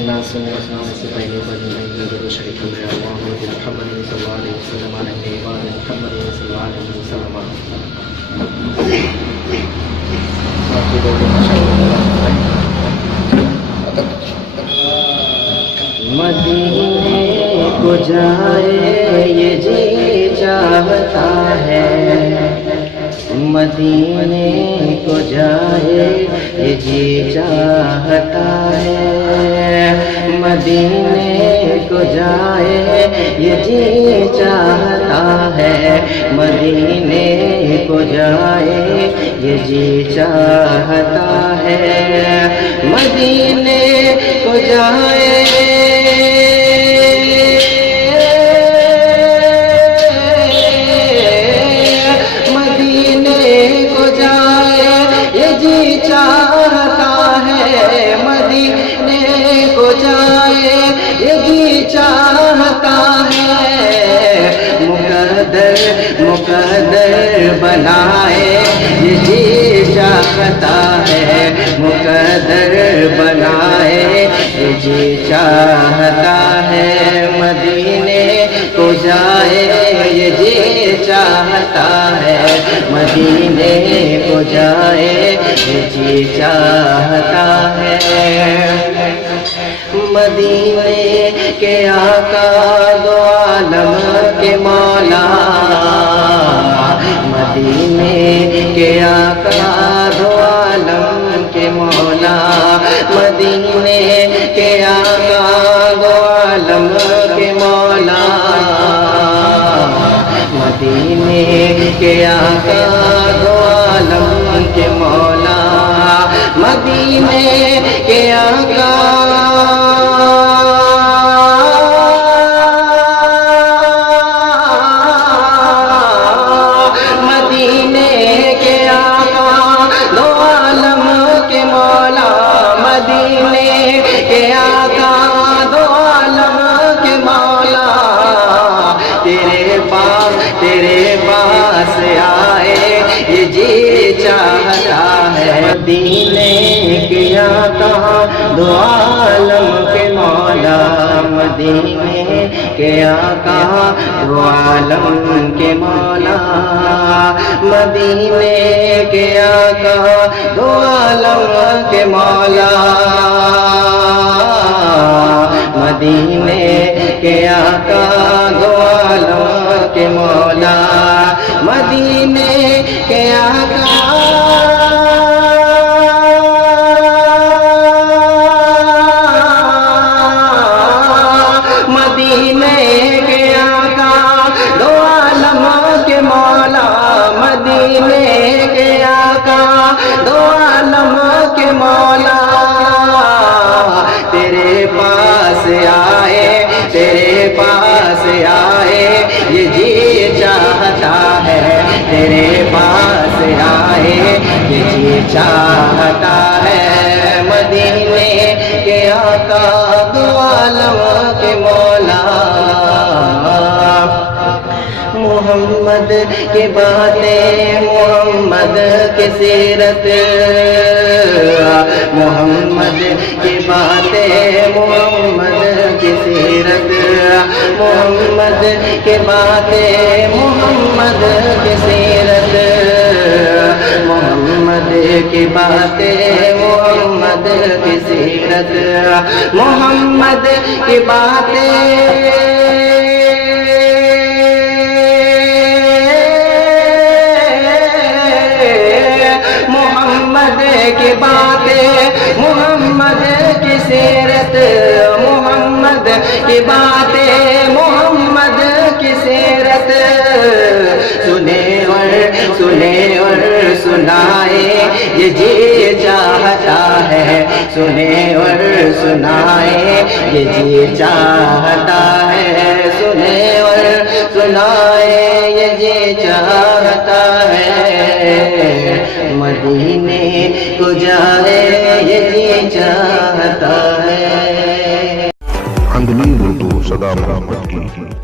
الناس سننے سے پہلے پڑھنے کی ضرورت شریف ہے اللہم صل محمد صلی اللہ علیہ وسلم علی بعد محمد صلی اللہ علیہ وسلم باقی لوگوں مدینے کو جائے یہ جی چاہتا ہے مدینے کو جائے یہ جی چاہتا ہے مدینے کو جائے یہ جی چاہتا ہے مدینے کو جائے یہ جی چاہتا ہے مدینے کو جائے چاہتا ہے مدینے کو جائے یہ جی چاہتا ہے مقدر بنائے یہ جی چاہتا ہے مقدر بنائے یہ جی چاہتا ہے مدینے کو جائے یہ جی چاہتا ہے مدینے کو جائے یہ جی چاہتا ہے مدینے کے آقا دو عالم کے مولا مدینے کے آقا دو عالم کے مولا مدینے کے آقا دو عالم کے مولا مدینے کے آقا دو عالم کے مولا مدینے کے آقا مدینے کے آقا دو عالم کے مولا مدینے کے آقا دو عالم کے مولا تیرے پاس آئے یہ جی چاہتا ہے مدینے کے آقا دو عالم کے مولا مدینے کے آقا دو عالم کے مولا مدینے کے آقا دو عالم کے مولا مدینے کے آقا دو عالم کے مولا مدینے کے آقا مدینے کے آقا دو عالم کے مولا مدینے کے آقا دو عالم کے مولا تیرے پاس آئے یہ جی چاہتا ہے تیرے پاس آئے یہ جی چاہتا ہے مدینے کے آقا دو عالم کے مولا محمد کی باتیں محمد کی سیرت محمد کی باتیں محمد کی سیرت محمد کی باتیں محمد کی سیرت محمد کی باتیں محمد کی سیرت محمد کی باتیں محمد کی باتیں محمد کی سیرت محمد کی باتیں محمد کی سیرت سنے اور سنائے یہ جی چاہتا ہے سنے اور سنائے یہ جی چاہتا ہے سنے اور سنائے یہ جی چاہتا ہے مدینے کو جائے یہ جی چاہتا ہے اندلی اردو صدا محمد کی